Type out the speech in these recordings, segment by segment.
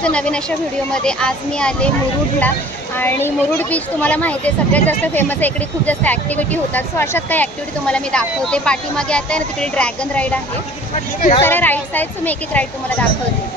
माझ्या नवीन अशा व्हिडिओमध्ये. आज मी आले मुरुडला आणि मुरुड बीच तुम्हाला माहिती आहे सगळ्यात जास्त फेमस आहे. इकडे खूप जास्त ॲक्टिव्हिटी होतात. सो अशाच काही ॲक्टिव्हिटी तुम्हाला मी दाखवते. पाठीमागे आता आहे ना तिकडे ड्रॅगन राईड आहे, खूप साऱ्या राईड्स आहेत. सो मी एक एक राईड तुम्हाला दाखवते.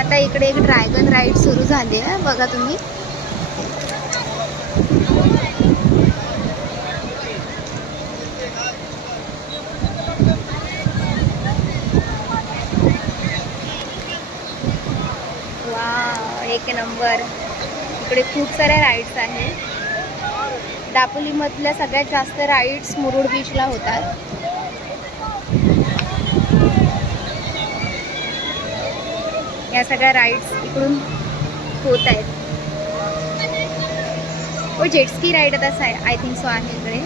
आता इकडे एक ड्रॅगन राईड सुरू झाली आहे बघा तुम्ही. वाव, एक नंबर. इकडे खूप साऱ्या राईड्स आहेत. दापोलीमधल्या सगळ्यात जास्त राईड्स मुरुड बीचला होतात. या सगळ्या राईड्स इकडून होत आहेत. व जेटस्की राईड आता आय थिंक सो आहे इकडे.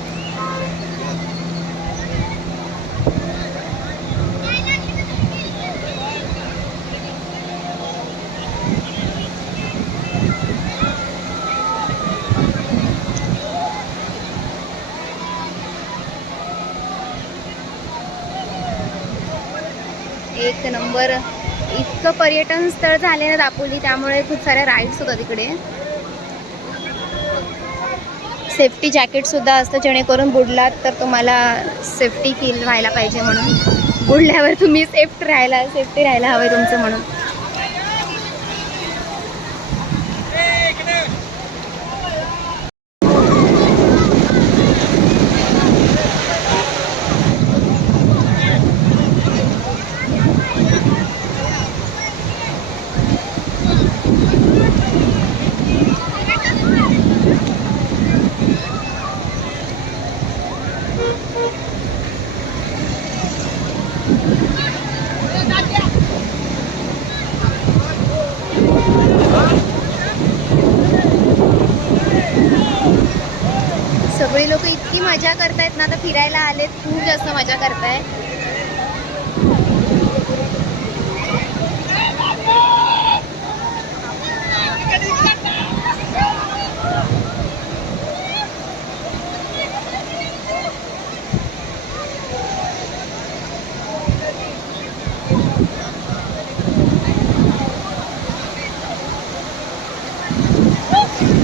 एक नंबर. इतकं पर्यटन स्थळ झाले ना दापोली, त्यामुळे खूप साऱ्या राईड्स होतात इकडे. सेफ्टी जॅकेट सुद्धा असतं, जेणेकरून बुडलात तर तुम्हाला सेफ्टी फील व्हायला पाहिजे, म्हणून बुडल्यावर तुम्ही सेफ्टी राहायला हवं तुमचं म्हणून. सगळी लोक इतकी मजा करतायत ना, आता फिरायला आलेत, खूप जास्त मजा करतायत.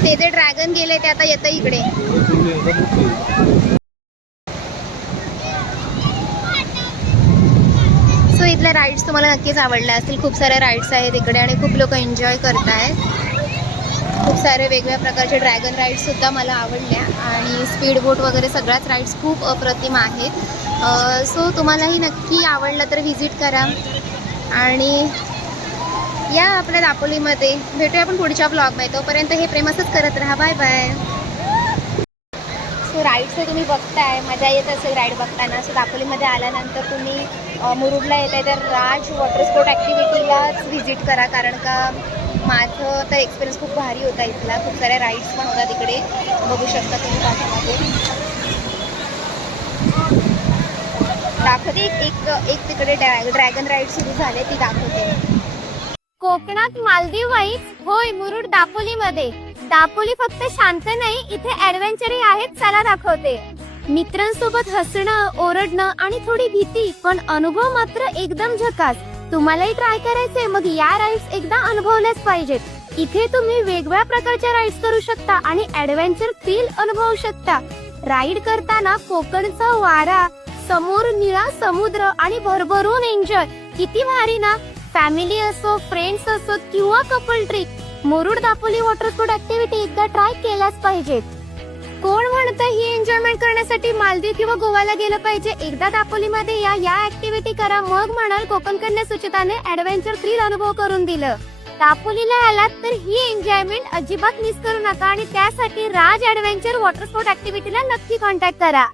ते जे ड्रॅगन गेले ते आता येतं इकडे. सो इथल्या राईड्स तुम्हाला नक्कीच आवडल्या असतील. खूप साऱ्या राईड्स आहेत इकडे आणि खूप लोक एन्जॉय करतायत. खूप सारे वेगवेगळ्या प्रकारचे ड्रॅगन राईड्स सुद्धा मला आवडल्या आणि स्पीड बोट वगैरे सगळ्याच राईड्स खूप अप्रतिम आहेत. सो तुम्हालाही नक्की आवडलं तर व्हिजिट करा आणि या आपल्या दापोलीमध्ये. भेटूया आपण पुढच्या ब्लॉगमध्ये. तोपर्यंत हे प्रेम असंच करत राहा. Bye bye. सो राईड्स तुम्ही बघताय, मजा येत असेल राईड बघताना. सो दापोलीमध्ये आल्यानंतर तुम्ही मुरुडला येत आहे तर राज वॉटर स्पोर्ट ॲक्टिव्हिटीलाच व्हिजिट करा, कारण का माझं तर एक्सपिरियन्स खूप भारी होता इथला. खूप साऱ्या राईड्स पण होतात तिकडे, बघू शकता तुम्ही पाठीमागे. दाखवते एक तिकडे ड्रॅगन राईड सुरू झाले, ती दाखवते. कोकणात मालदीव वाईफ होय मुरुड दापोलीमध्ये. दापोली फक्त शांत नाही, इथे ॲडव्हेंचरही आहेत. चला दाखवते. मित्रांसोबत हसणं, ओरडणं आणि थोडी भीती, पण अनुभव मात्र एकदम झकास. तुम्हालाही ट्राय करायचंय मग या राईड्स एकदा अनुभवल्याच पाहिजेत. इथे तुम्ही वेगवेगळ्या प्रकारच्या राईड्स करू शकता आणि ॲडव्हेंचर फील अनुभवू शकता. राईड करताना कोकणचा वारा, समोर निळा समुद्र आणि भरभरून एन्जॉय. किती भारी ना. फॅमिली असो, फ्रेंड्स असो किंवा couple trip, Murud Dapoli water sport activity एकदा ट्राय केल्याच पाहिजेत. कोण म्हणतं ही एन्जॉयमेंट करण्यासाठी मालदीव किंवा गोव्याला गेलं पाहिजे? एकदा दापोलीमध्ये या ऍक्टिव्हिटी करा, मग म्हणाल कोकण कन्या सुचिताने ऍडव्हेंचर थ्रिल अनुभव करून दिलं. दापोलीला आलात तर ही एन्जॉयमेंट अजिबात मिस करू नका आणि त्यासाठी राज ऍडव्हेंचर वॉटर स्पोर्ट ऍक्टिव्हिटीला नक्की कॉन्टॅक्ट करा.